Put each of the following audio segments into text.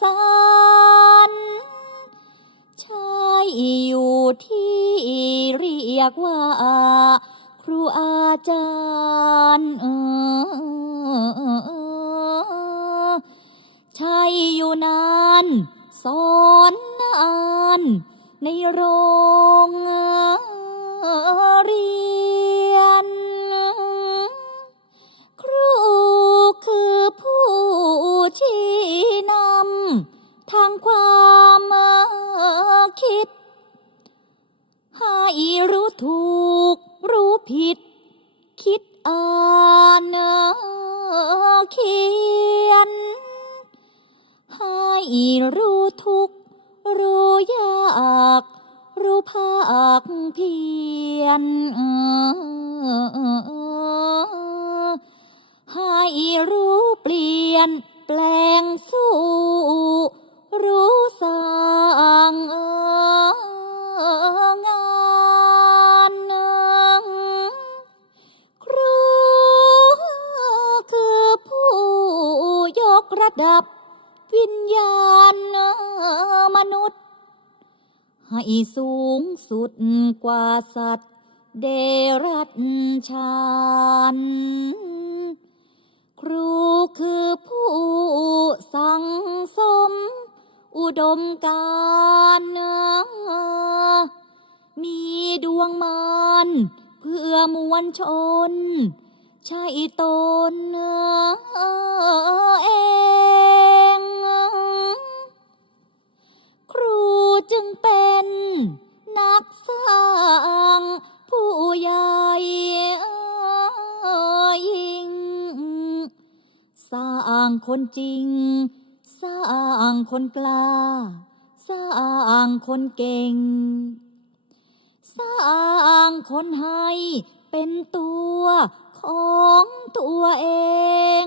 สันชายอยู่ที่เรียกว่า ครูอาจารย์ชายอยู่นาน สอนนาน ในโรง นให้รู้เปลี่ยนแปลงสู่รู้สร้างงานครูคือผู้ยกระดับวิญญาณมนุษย์ ให้สูงสุดกว่าสัตว์ เดรัจฉานครูคือผู้สังสม อุดมการเนือมีดวงมานเพื่อมวลชน ใช่ตนเอง คนจริง สร้างคนกล้า สร้างคนเก่ง สร้างคนให้เป็นตัวของตัวเอง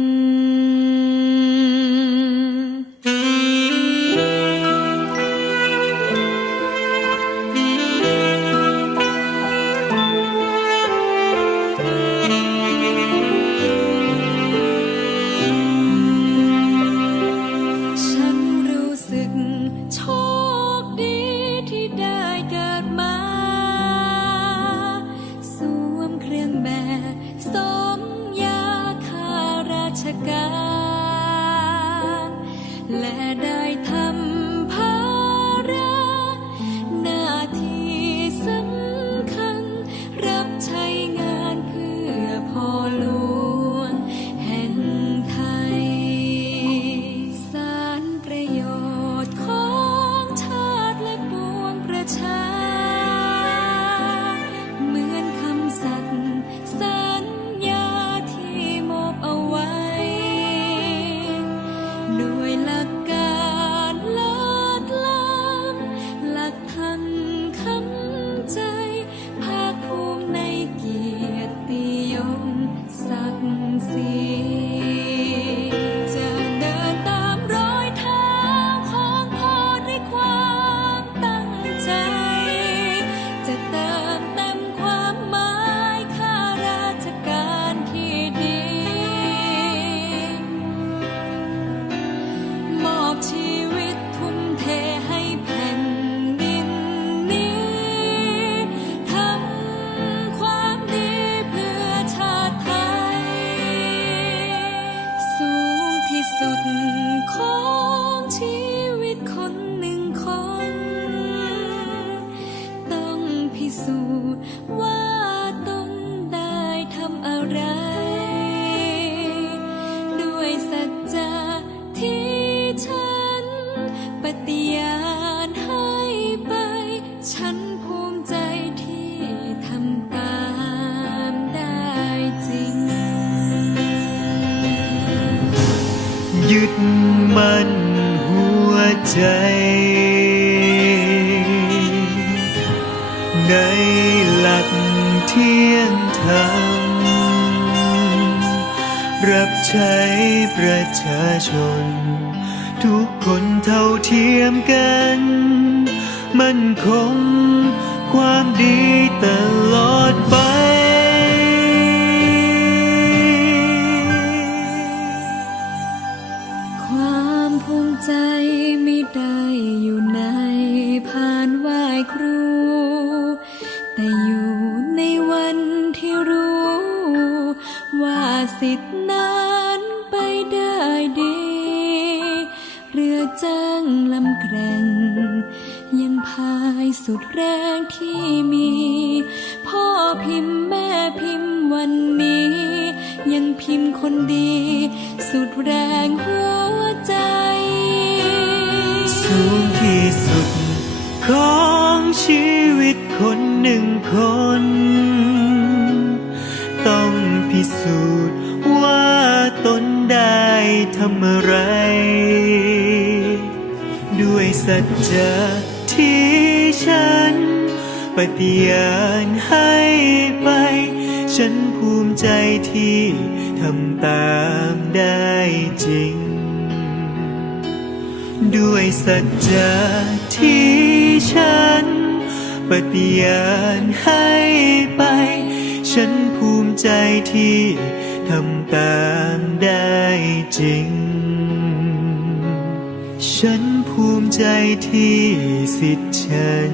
ยึดมั่นหัวใจ ในหลักเที่ยงธรรมรับใช้ประชาชน ทุกคนเท่าเทียมกัน มั่นคงความดีตลอดไป ที่มี พ่อพิมพ์แม่พิมพ์วันนี้ ยังพิมพ์คนดี สุดแรงหัวใจ สูงที่สุด ของชีวิตคนหนึ่งคน ต้องพิสูจน์ว่าตนได้ทำอะไร ด้วยสัจจะที่ฉัน ฏิญาณให้ไป ฉันภูมิใจที่ทำตามได้จริง ด้วยสัจจะที่ฉัน ปฏิญาณให้ไป ฉันภูมิใจที่ทำตามได้จริง ฉันภูมิใจที่สิทธิ์ฉัน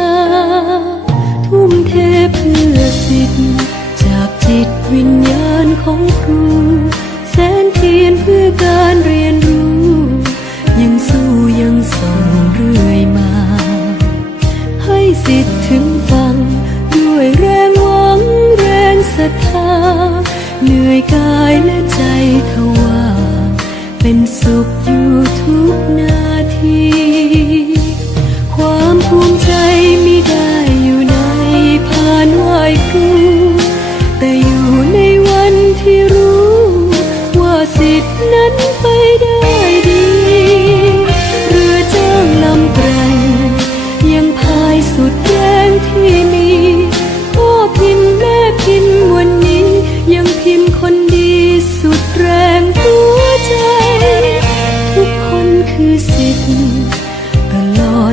า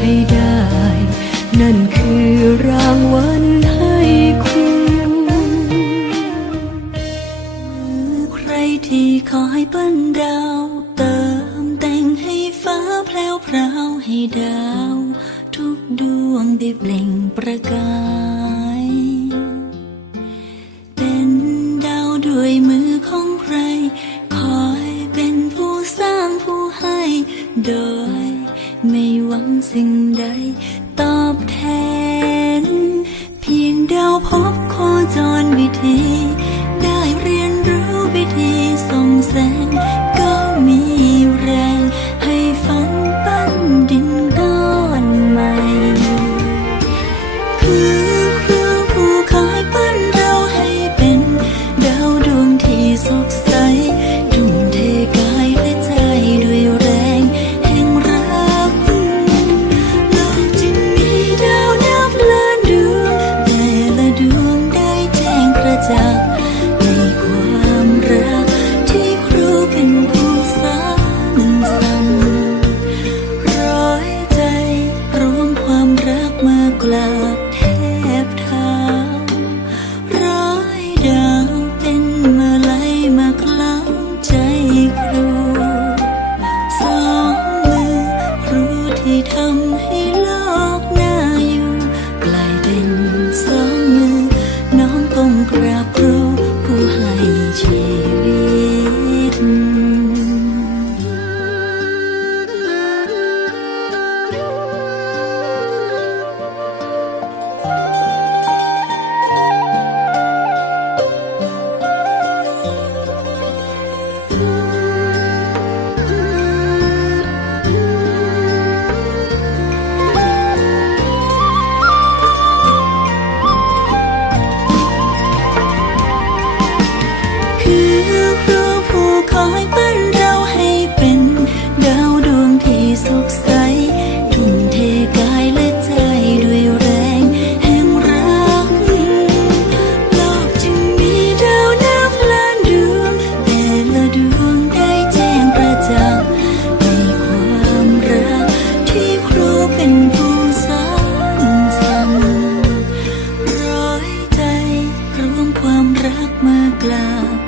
ให้ได้ นั่นคือรางวัลให้คุณใครที่คอยปั้นดาวเติมแต่งให้ฟ้าแพลวพราวให้ดาว ทุกดวงได้เปล่งประกาย ก อยเปั้นเราให้เป็น ดาวดวงที่สดใส ทุ่มเทกายและใจด้วยแรงแห่งรัก โลกจึงมีดาวนับล้านดวง แต่ละดวงได้แจ้งประจักษ์ในความรักที่ครูเป็นผู้สร้างสรรค์ร้อยใจรวมความรักมากราบแทบ